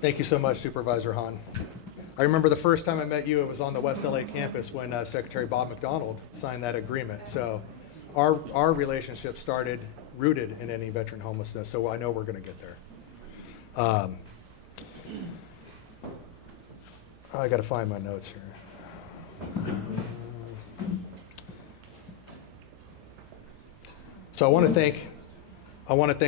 Thank you so much, Supervisor Hahn. I remember the first time I met you, it was on the West LA campus when Secretary Bob McDonald signed that agreement. So our relationship started rooted in ending veteran homelessness, so I know we're going to get there. I got to find my notes here. So I want to thank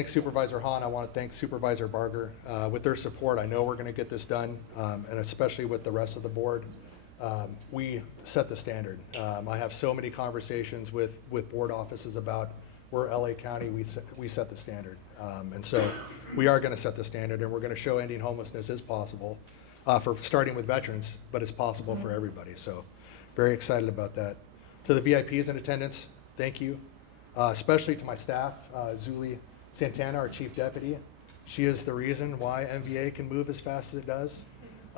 Supervisor Hahn. I want to thank Supervisor Barger. With their support, I know we're going to get this done, and especially with the rest of the board. We set the standard. I have so many conversations with board offices about we're LA County, we set the standard. And so we are going to set the standard, and we're going to show ending homelessness is possible, for starting with veterans, but it's possible for everybody. So very excited about that. To the VIPs in attendance, thank you. Especially to my staff, Zuli Santana, our Chief Deputy. She is the reason why MVA can move as fast as it does.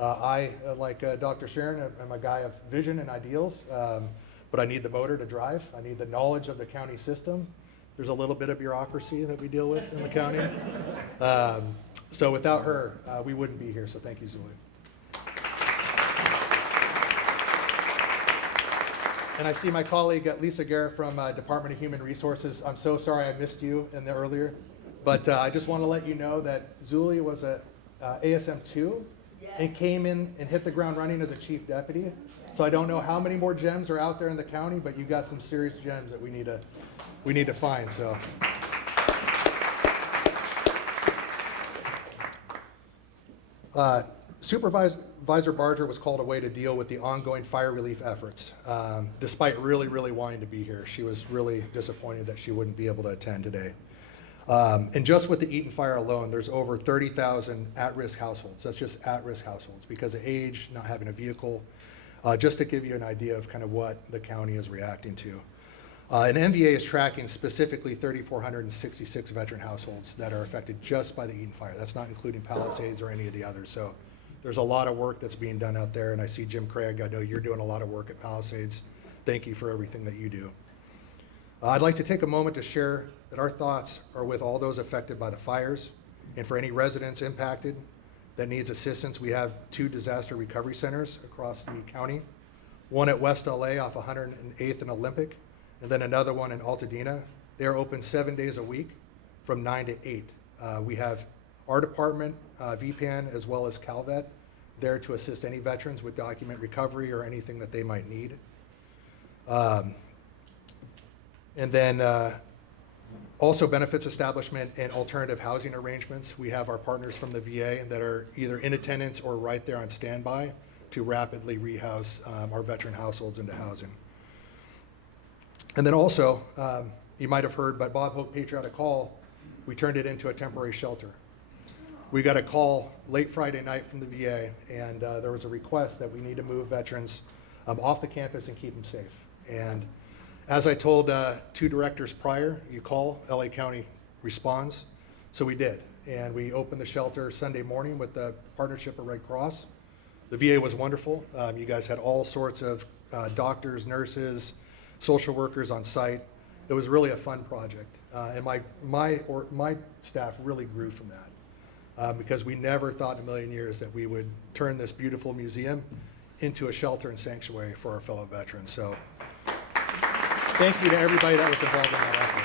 I, like Dr. Sharon, am a guy of vision and ideals, but I need the motor to drive. I need the knowledge of the county system. There's a little bit of bureaucracy that we deal with in the county. So without her, we wouldn't be here, so thank you, Zuli. And I see my colleague Lisa Garrett from Department of Human Resources. I'm so sorry I missed you in the earlier, but I just want to let you know that Zuli was a ASM 2 and came in and hit the ground running as a chief deputy. So I don't know how many more gems are out there in the county, but you got some serious gems that we need to find. So. Supervisor Barger was called away to deal with the ongoing fire relief efforts. Despite really wanting to be here, she was really disappointed that she wouldn't be able to attend today. And just with the Eaton fire alone, there's over 30,000 at-risk households. That's just at-risk households because of age, not having a vehicle, just to give you an idea of kind of what the county is reacting to. And MVA is tracking specifically 3,466 veteran households that are affected just by the Eaton fire. That's not including Palisades or any of the others. So there's a lot of work that's being done out there, and I see Jim Craig. I know you're doing a lot of work at Palisades. Thank you for everything that you do. I'd like to take a moment to share that our thoughts are with all those affected by the fires, and for any residents impacted that needs assistance. We have 2 disaster recovery centers across the county, one at West LA off 108th and Olympic, and then another one in Altadena. They are open 7 days a week from 9 to 8. We have our department, VPAN, as well as CalVet, there to assist any veterans with document recovery or anything that they might need. And then also benefits establishment and alternative housing arrangements. We have our partners from the VA that are either in attendance or right there on standby to rapidly rehouse our veteran households into housing. And then also, you might have heard, but Bob Hope Patriotic Hall, we turned it into a temporary shelter. We got a call late Friday night from the VA, and there was a request that we need to move veterans off the campus and keep them safe. And as I told 2 directors prior, you call, LA County responds. So we did, and we opened the shelter Sunday morning with the partnership of Red Cross. The VA was wonderful. You guys had all sorts of doctors, nurses, social workers on site. It was really a fun project, and my staff really grew from that. Because we never thought in a million years that we would turn this beautiful museum into a shelter and sanctuary for our fellow veterans. So thank you to everybody that was involved in that effort.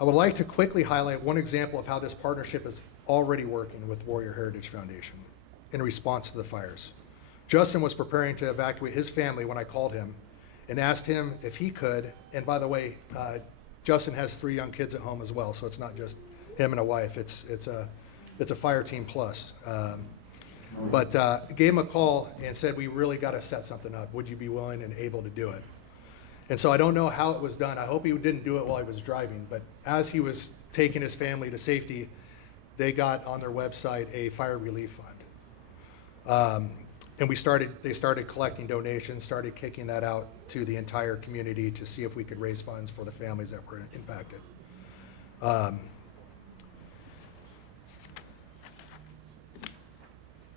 I would like to quickly highlight one example of how this partnership is already working with Warrior Heritage Foundation in response to the fires. Justin was preparing to evacuate his family when I called him and asked him if he could, and by the way, Justin has 3 young kids at home as well, so it's not just him and a wife. It's a fire team plus. But gave him a call and said, we really got to set something up. Would you be willing and able to do it? And so I don't know how it was done. I hope he didn't do it while he was driving, but as he was taking his family to safety, they got on their website a fire relief fund. And they started collecting donations, started kicking that out to the entire community to see if we could raise funds for the families that were impacted.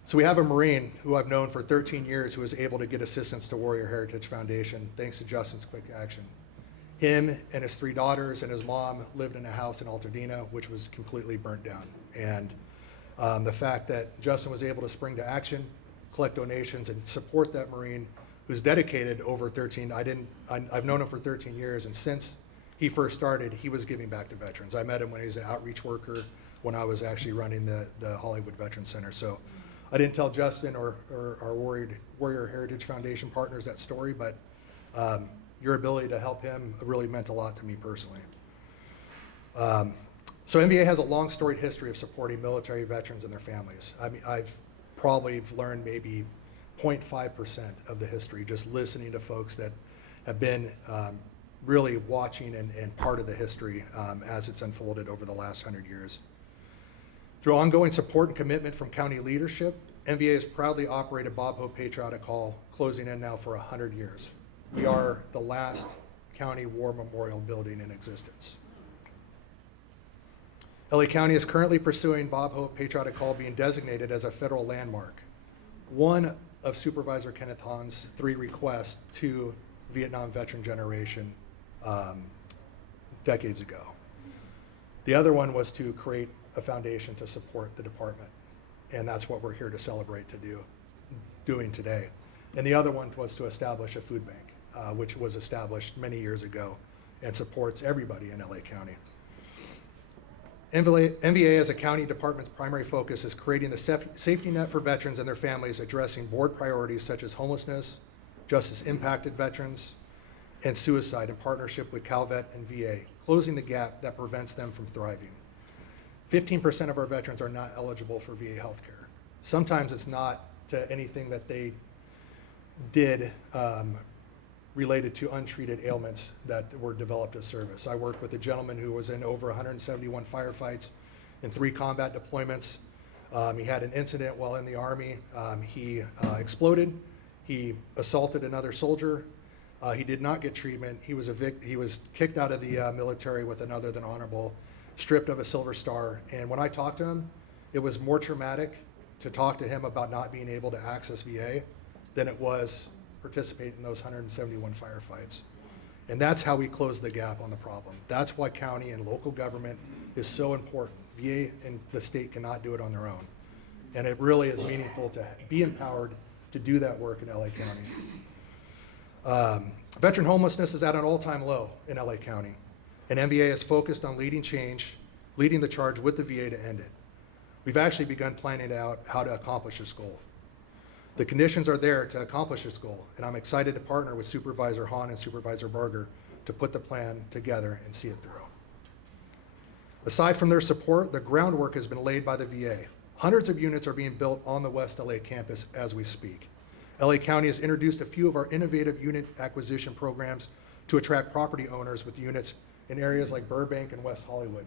So we have a Marine who I've known for 13 years who was able to get assistance to Warrior Heritage Foundation thanks to Justin's quick action. Him and his 3 daughters and his mom lived in a house in Altadena, which was completely burnt down. And the fact that Justin was able to spring to action, collect donations, and support that Marine who's dedicated over 13, I've known him for 13 years, and since he first started, he was giving back to veterans. I met him when he was an outreach worker when I was actually running the Hollywood Veterans Center. So I didn't tell Justin or our Warrior Heritage Foundation partners that story, but your ability to help him really meant a lot to me personally. So MVA has a long storied history of supporting military veterans and their families. I mean, I've probably learned maybe 0.5% of the history just listening to folks that have been really watching and part of the history as it's unfolded over the last 100 years. Through ongoing support and commitment from county leadership, MVA has proudly operated Bob Hope Patriotic Hall, closing in now for 100 years. We are the last county war memorial building in existence. LA County is currently pursuing Bob Hope Patriotic Hall being designated as a federal landmark, one of Supervisor Kenneth Hahn's 3 requests to Vietnam veteran generation decades ago. The other one was to create a foundation to support the department, and that's what we're here to celebrate doing today. And the other one was to establish a food bank, which was established many years ago and supports everybody in LA County. MVA as a county department's primary focus is creating the safety net for veterans and their families, addressing board priorities such as homelessness, justice impacted veterans, and suicide in partnership with CalVet and VA, closing the gap that prevents them from thriving. 15% of our veterans are not eligible for VA healthcare. Sometimes it's not to anything that they did related to untreated ailments that were developed as service. I worked with a gentleman who was in over 171 firefights in 3 combat deployments. He had an incident while in the Army. He exploded. He assaulted another soldier. He did not get treatment. He was kicked out of the military with an other than honorable, stripped of a Silver Star. And when I talked to him, it was more traumatic to talk to him about not being able to access VA than it was participate in those 171 firefights. And that's how we close the gap on the problem. That's why county and local government is so important. VA and the state cannot do it on their own. And it really is meaningful to be empowered to do that work in LA County. Veteran homelessness is at an all-time low in LA County, and MVA is focused on leading the charge with the VA to end it. We've actually begun planning out how to accomplish this goal. The conditions are there to accomplish this goal, and I'm excited to partner with Supervisor Hahn and Supervisor Barger to put the plan together and see it through. Aside from their support, the groundwork has been laid by the VA. Hundreds of units are being built on the West LA campus as we speak. LA County has introduced a few of our innovative unit acquisition programs to attract property owners with units in areas like Burbank and West Hollywood,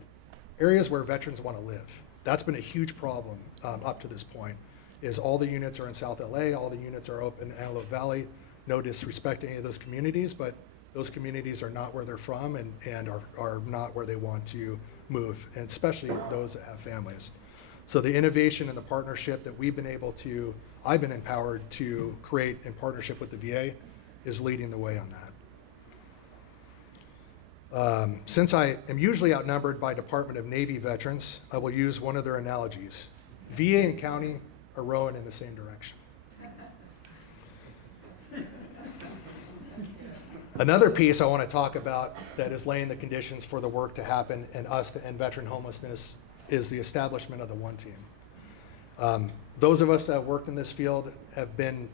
areas where veterans want to live. That's been a huge problem up to this point, is all the units are in South LA, all the units are open in Antelope Valley. No disrespect to any of those communities, but those communities are not where they're from and are not where they want to move, and especially those that have families. So the innovation and the partnership that I've been empowered to create in partnership with the VA is leading the way on that. Since I am usually outnumbered by Department of Navy veterans, I will use one of their analogies. VA and county are rowing in the same direction. Another piece I want to talk about that is laying the conditions for the work to happen and us to end veteran homelessness is the establishment of the One Team. Those of us that have worked in this field have been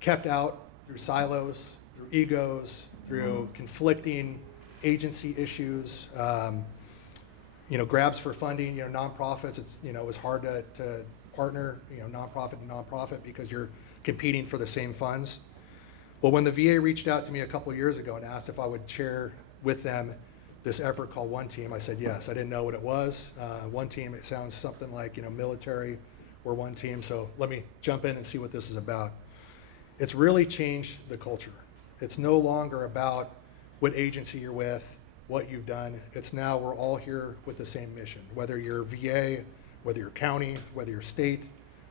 kept out through silos, through egos, through conflicting agency issues, grabs for funding, nonprofits. It was hard to partner, nonprofit to nonprofit because you're competing for the same funds. Well, when the VA reached out to me a couple of years ago and asked if I would share with them this effort called One Team, I said yes. I didn't know what it was. One Team, it sounds something like, military, we're one team. So let me jump in and see what this is about. It's really changed the culture. It's no longer about what agency you're with, what you've done. It's now we're all here with the same mission, whether you're VA, whether you're county, whether you're state,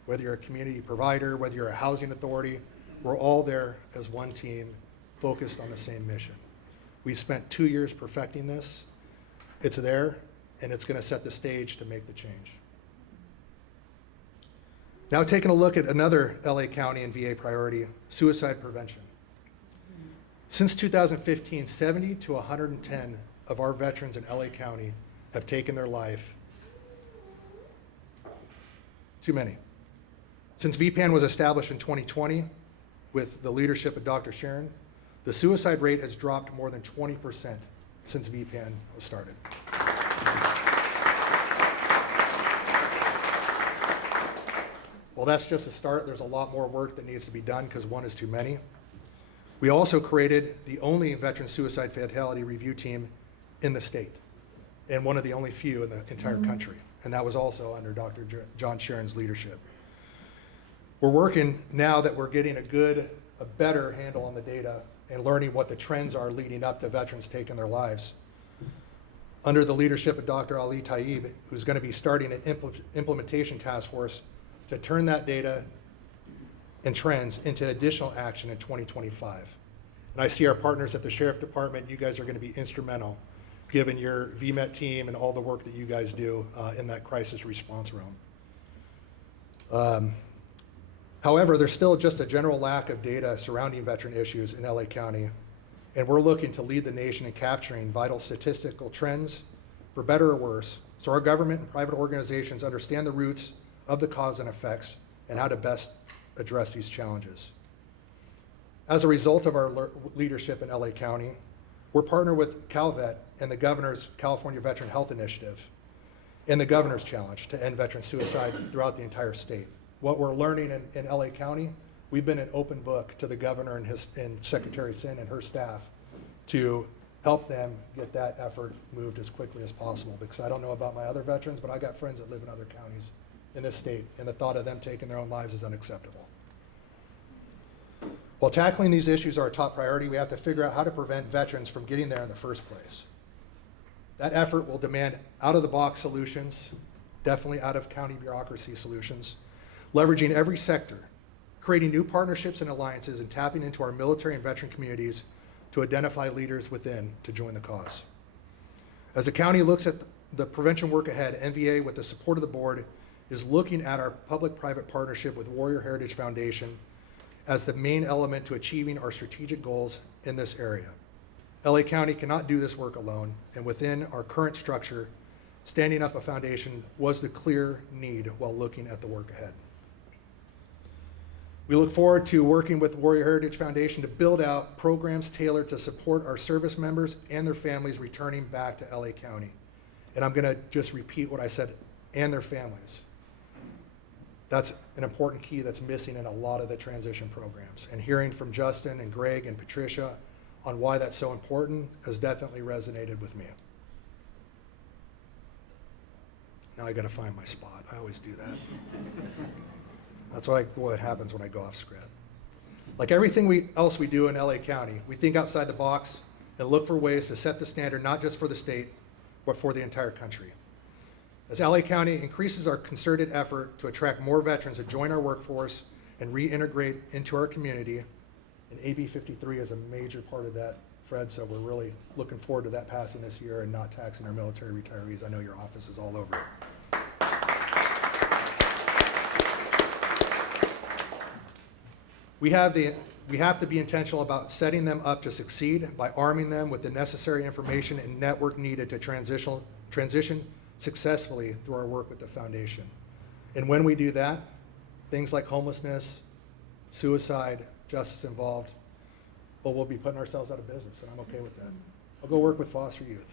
whether you're a community provider, whether you're a housing authority, we're all there as one team focused on the same mission. We spent 2 years perfecting this. It's there, and it's going to set the stage to make the change. Now taking a look at another LA County and VA priority, suicide prevention. Since 2015, 70 to 110 of our veterans in LA County have taken their life. Too many. Since VPAN was established in 2020 with the leadership of Dr. Sharon, the suicide rate has dropped more than 20% since VPAN was started. Well, that's just a start. There's a lot more work that needs to be done because one is too many. We also created the only veteran suicide fatality review team in the state, and one of the only few in the entire country. And that was also under Dr. John Sharon's leadership. We're working now that we're getting a better handle on the data and learning what the trends are leading up to veterans taking their lives. Under the leadership of Dr. Ali Taib, who's going to be starting an implementation task force to turn that data and trends into additional action in 2025. And I see our partners at the Sheriff Department, you guys are going to be instrumental given your VMET team and all the work that you guys do in that crisis response realm. However, there's still just a general lack of data surrounding veteran issues in LA County, and we're looking to lead the nation in capturing vital statistical trends, for better or worse, so our government and private organizations understand the roots of the cause and effects and how to best address these challenges. As a result of our leadership in LA County, we're partnered with CalVet and the Governor's California Veteran Health Initiative and the Governor's Challenge to end veteran suicide throughout the entire state. What we're learning in LA County, we've been an open book to the Governor and Secretary Sin and her staff to help them get that effort moved as quickly as possible, because I don't know about my other veterans, but I got friends that live in other counties in this state, and the thought of them taking their own lives is unacceptable. While tackling these issues are a top priority, we have to figure out how to prevent veterans from getting there in the first place. That effort will demand out-of-the-box solutions, definitely out-of-county bureaucracy solutions, leveraging every sector, creating new partnerships and alliances, and tapping into our military and veteran communities to identify leaders within to join the cause. As the county looks at the prevention work ahead, MVA, with the support of the board, is looking at our public-private partnership with Warrior Heritage Foundation as the main element to achieving our strategic goals in this area. LA County cannot do this work alone, and within our current structure, standing up a foundation was the clear need while looking at the work ahead. We look forward to working with Warrior Heritage Foundation to build out programs tailored to support our service members and their families returning back to LA County. And I'm gonna just repeat what I said, and their families. That's an important key that's missing in a lot of the transition programs. And hearing from Justin and Greg and Patricia on why that's so important has definitely resonated with me. Now I gotta find my spot. I always do that. That's what happens when I go off script. Like everything else we do in LA County, we think outside the box and look for ways to set the standard not just for the state, but for the entire country. As LA County increases our concerted effort to attract more veterans to join our workforce and reintegrate into our community, and AB 53 is a major part of that, Fred, so we're really looking forward to that passing this year and not taxing our military retirees. I know your office is all over it. We have to be intentional about setting them up to succeed by arming them with the necessary information and network needed to transition successfully through our work with the foundation. And when we do that, things like homelessness, suicide, justice involved, well, we'll be putting ourselves out of business, and I'm okay with that. I'll go work with foster youth.